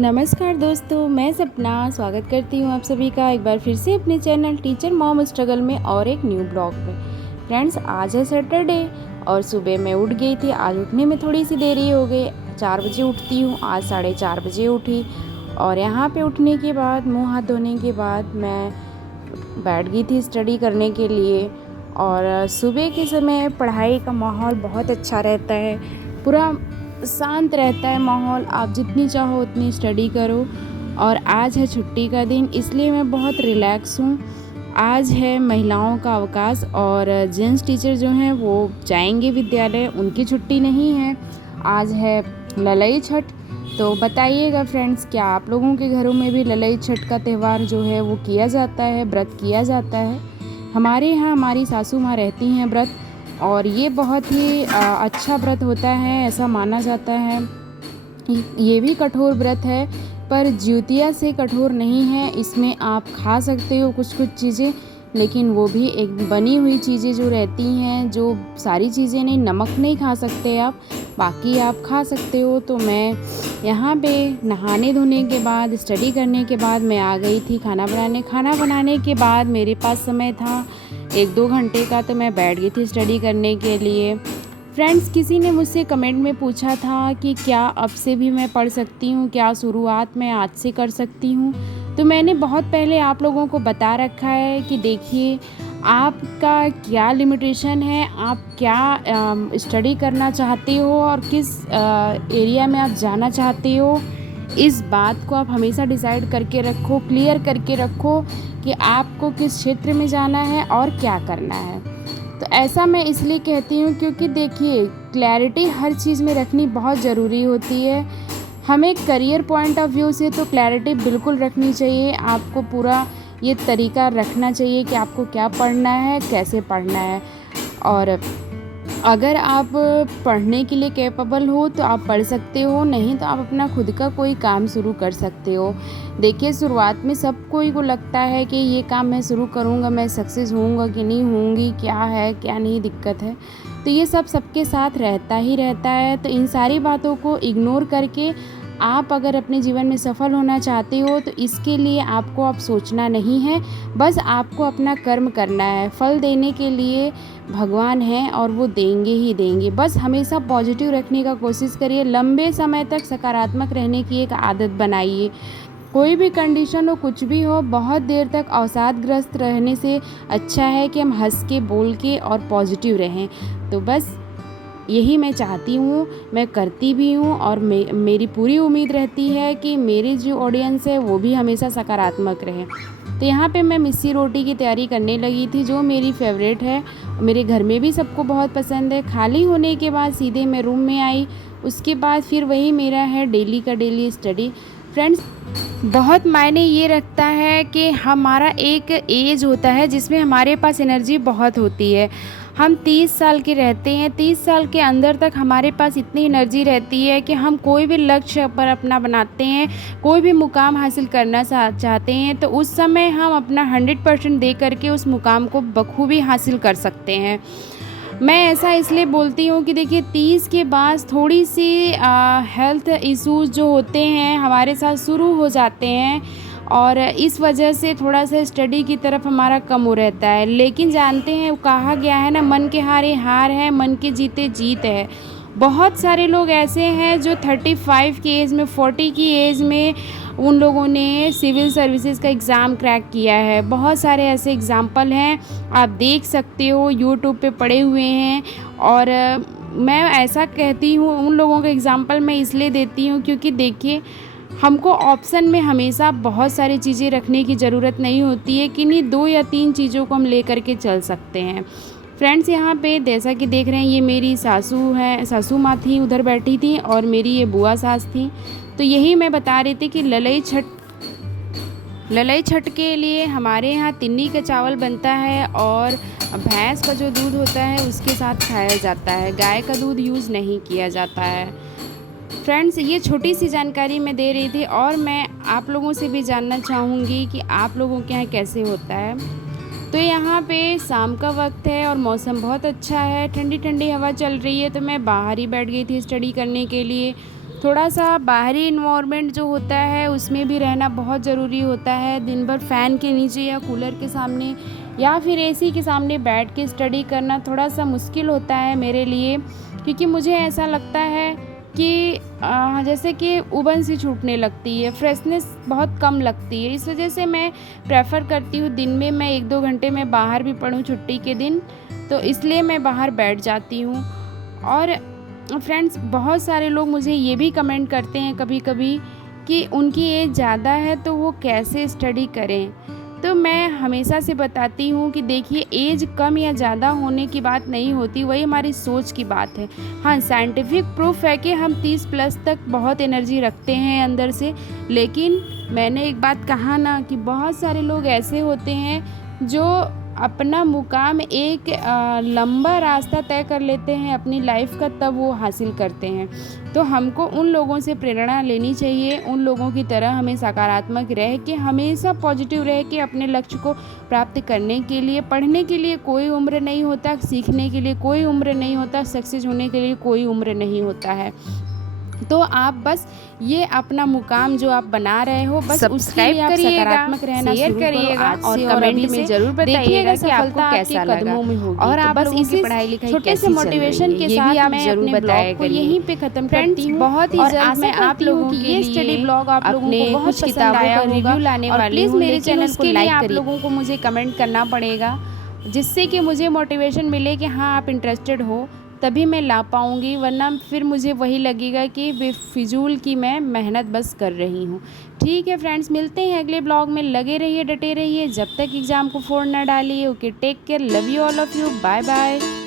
नमस्कार दोस्तों, मैं सपना स्वागत करती हूँ आप सभी का एक बार फिर से अपने चैनल टीचर मॉम स्ट्रगल में और एक न्यू ब्लॉग में। फ्रेंड्स, आज है सैटरडे और सुबह मैं उठ गई थी। आज उठने में थोड़ी सी देरी हो गई, 4 बजे उठती हूँ, आज 4:30 बजे उठी। और यहाँ पे उठने के बाद मुँह हाथ धोने के बाद मैं बैठ गई थी स्टडी करने के लिए। और सुबह के समय पढ़ाई का माहौल बहुत अच्छा रहता है, पूरा शांत रहता है माहौल, आप जितनी चाहो उतनी स्टडी करो। और आज है छुट्टी का दिन, इसलिए मैं बहुत रिलैक्स हूँ। आज है महिलाओं का अवकाश और जेंट्स टीचर जो हैं वो जाएंगे विद्यालय, उनकी छुट्टी नहीं है। आज है ललई छठ। तो बताइएगा फ्रेंड्स, क्या आप लोगों के घरों में भी ललई छठ का त्यौहार जो है वो किया जाता है, व्रत किया जाता है? हमारे यहाँ हमारी सासू माँ रहती हैं व्रत, और ये बहुत ही अच्छा व्रत होता है, ऐसा माना जाता है। ये भी कठोर व्रत है, पर ज्यूतिया से कठोर नहीं है। इसमें आप खा सकते हो कुछ कुछ चीज़ें, लेकिन वो भी एक बनी हुई चीज़ें जो रहती हैं, जो सारी चीज़ें नहीं, नमक नहीं खा सकते आप, बाकी आप खा सकते हो। तो मैं यहाँ पे नहाने धोने के बाद, स्टडी करने के बाद मैं आ गई थी खाना बनाने। खाना बनाने के बाद मेरे पास समय था 1-2 घंटे का, तो मैं बैठ गई थी स्टडी करने के लिए। फ्रेंड्स, किसी ने मुझसे कमेंट में पूछा था कि क्या अब से भी मैं पढ़ सकती हूँ, क्या शुरुआत मैं आज से कर सकती हूँ? तो मैंने बहुत पहले आप लोगों को बता रखा है कि देखिए, आपका क्या लिमिटेशन है, आप क्या स्टडी करना चाहते हो और किस एरिया में आप जाना चाहते हो। इस बात को आप हमेशा डिसाइड करके रखो, क्लियर करके रखो कि आपको किस क्षेत्र में जाना है और क्या करना है। तो ऐसा मैं इसलिए कहती हूँ क्योंकि देखिए, क्लैरिटी हर चीज़ में रखनी बहुत ज़रूरी होती है। हमें करियर पॉइंट ऑफ व्यू से तो क्लैरिटी बिल्कुल रखनी चाहिए। आपको पूरा ये तरीका रखना चाहिए कि आपको क्या पढ़ना है, कैसे पढ़ना है। और अगर आप पढ़ने के लिए कैपेबल हो तो आप पढ़ सकते हो, नहीं तो आप अपना खुद का कोई काम शुरू कर सकते हो। देखिए, शुरुआत में सब कोई को लगता है कि ये काम मैं शुरू करूँगा, मैं सक्सेस होऊंगा कि नहीं होंगी, क्या है क्या नहीं दिक्कत है। तो ये सब सबके साथ रहता ही रहता है। तो इन सारी बातों को इग्नोर करके आप अगर अपने जीवन में सफल होना चाहते हो तो इसके लिए आपको अब सोचना नहीं है, बस आपको अपना कर्म करना है। फल देने के लिए भगवान हैं और वो देंगे ही देंगे। बस हमेशा पॉजिटिव रखने का कोशिश करिए, लंबे समय तक सकारात्मक रहने की एक आदत बनाइए। कोई भी कंडीशन हो, कुछ भी हो, बहुत देर तक अवसादग्रस्त रहने से अच्छा है कि हम हंस के, बोल के और पॉजिटिव रहें। तो बस यही मैं चाहती हूँ, मैं करती भी हूँ, और मेरी पूरी उम्मीद रहती है कि मेरी जो ऑडियंस है वो भी हमेशा सकारात्मक रहे। तो यहाँ पे मैं मिस्सी रोटी की तैयारी करने लगी थी, जो मेरी फेवरेट है, मेरे घर में भी सबको बहुत पसंद है। खाली होने के बाद सीधे मैं रूम में आई, उसके बाद फिर वही मेरा है डेली का डेली स्टडी। फ्रेंड्स, बहुत मायने ये रखता है कि हमारा एक एज होता है जिसमें हमारे पास एनर्जी बहुत होती है। हम 30 साल के रहते हैं, 30 साल के अंदर तक हमारे पास इतनी एनर्जी रहती है कि हम कोई भी लक्ष्य पर अपना बनाते हैं, कोई भी मुकाम हासिल करना चाहते हैं, तो उस समय हम अपना 100% दे करके उस मुकाम को बखूबी हासिल कर सकते हैं। मैं ऐसा इसलिए बोलती हूँ कि देखिए, 30 के बाद थोड़ी सी हेल्थ इश्यूज़ जो होते हैं हमारे साथ शुरू हो जाते हैं, और इस वजह से थोड़ा सा स्टडी की तरफ हमारा कम हो रहता है। लेकिन जानते हैं, कहा गया है ना, मन के हारे हार है, मन के जीते जीत है। बहुत सारे लोग ऐसे हैं जो 35 की एज में, 40 की एज में उन लोगों ने सिविल सर्विसेज का एग्ज़ाम क्रैक किया है। बहुत सारे ऐसे एग्ज़ाम्पल हैं, आप देख सकते हो, यूट्यूब पे पड़े हुए हैं। और मैं ऐसा कहती हूँ, उन लोगों का एग्ज़ाम्पल मैं इसलिए देती हूँ क्योंकि देखिए, हमको ऑप्शन में हमेशा बहुत सारी चीज़ें रखने की ज़रूरत नहीं होती है कि नहीं 2 या 3 चीज़ों को हम ले करके चल सकते हैं। फ्रेंड्स, यहाँ पे जैसा कि देख रहे हैं, ये मेरी सासू माँ थी, उधर बैठी थी, और मेरी ये बुआ सास थी। तो यही मैं बता रही थी कि ललई छठ के लिए हमारे यहाँ तिन्नी का चावल बनता है, और भैंस का जो दूध होता है उसके साथ खाया जाता है, गाय का दूध यूज़ नहीं किया जाता है। फ्रेंड्स, ये छोटी सी जानकारी मैं दे रही थी, और मैं आप लोगों से भी जानना चाहूँगी कि आप लोगों के यहाँ कैसे होता है। तो यहाँ पे शाम का वक्त है और मौसम बहुत अच्छा है, ठंडी ठंडी हवा चल रही है। तो मैं बाहर ही बैठ गई थी स्टडी करने के लिए। थोड़ा सा बाहरी इन्वायरमेंट जो होता है उसमें भी रहना बहुत ज़रूरी होता है। दिन भर फ़ैन के नीचे या कूलर के सामने या फिर एसी के सामने बैठ के स्टडी करना थोड़ा सा मुश्किल होता है मेरे लिए, क्योंकि मुझे ऐसा लगता है कि जैसे कि उबन सी छूटने लगती है, फ्रेशनेस बहुत कम लगती है। इस वजह से मैं प्रेफर करती हूँ दिन में मैं 1-2 घंटे में बाहर भी पढूँ छुट्टी के दिन, तो इसलिए मैं बाहर बैठ जाती हूँ। और फ्रेंड्स, बहुत सारे लोग मुझे ये भी कमेंट करते हैं कभी-कभी कि उनकी एज ज़्यादा है तो वो कैसे स्टडी करें। तो मैं हमेशा से बताती हूँ कि देखिए, एज कम या ज़्यादा होने की बात नहीं होती, वही हमारी सोच की बात है। हाँ, साइंटिफिक प्रूफ है कि हम 30 प्लस तक बहुत एनर्जी रखते हैं अंदर से, लेकिन मैंने एक बात कहा ना कि बहुत सारे लोग ऐसे होते हैं जो अपना मुकाम एक लंबा रास्ता तय कर लेते हैं अपनी लाइफ का, तब वो हासिल करते हैं। तो हमको उन लोगों से प्रेरणा लेनी चाहिए, उन लोगों की तरह हमें सकारात्मक रह के, हमेशा पॉजिटिव रह के अपने लक्ष्य को प्राप्त करने के लिए, पढ़ने के लिए कोई उम्र नहीं होता, सीखने के लिए कोई उम्र नहीं होता, सक्सेस होने के लिए कोई उम्र नहीं होता है। तो आप बस ये अपना मुकाम जो आप बना रहे हो, बस उसके लिए आप सकारात्मक रहना शेयर करिएगा और कमेंट में ज़रूर बताइएगा कि आपको कैसा लगा। और आप बस इसी पढ़ाई लिखाई छोटे से मोटिवेशन के साथ मैं अपने ब्लॉग को यहीं पे खत्म करती हूँ। बहुत ही जल्द मैं आप लोगों की ये स्टडी ब्लॉग आप लोगों को बहुत पसंद आया होगा, रिव्यू लाने वाली हूँ। मेरे चैनल को लाइक आप लोगों को मुझे कमेंट करना पड़ेगा, जिससे कि मुझे मोटिवेशन मिले कि हाँ आप इंटरेस्टेड हो, तभी मैं ला पाऊँगी, वरना फिर मुझे वही लगेगा कि बेफिजूल की मैं मेहनत बस कर रही हूँ। ठीक है फ्रेंड्स, मिलते हैं अगले ब्लॉग में। लगे रहिए, डटे रहिए, जब तक एग्ज़ाम को फोड़ ना डालिए। Okay, take care, love you all of you, bye bye.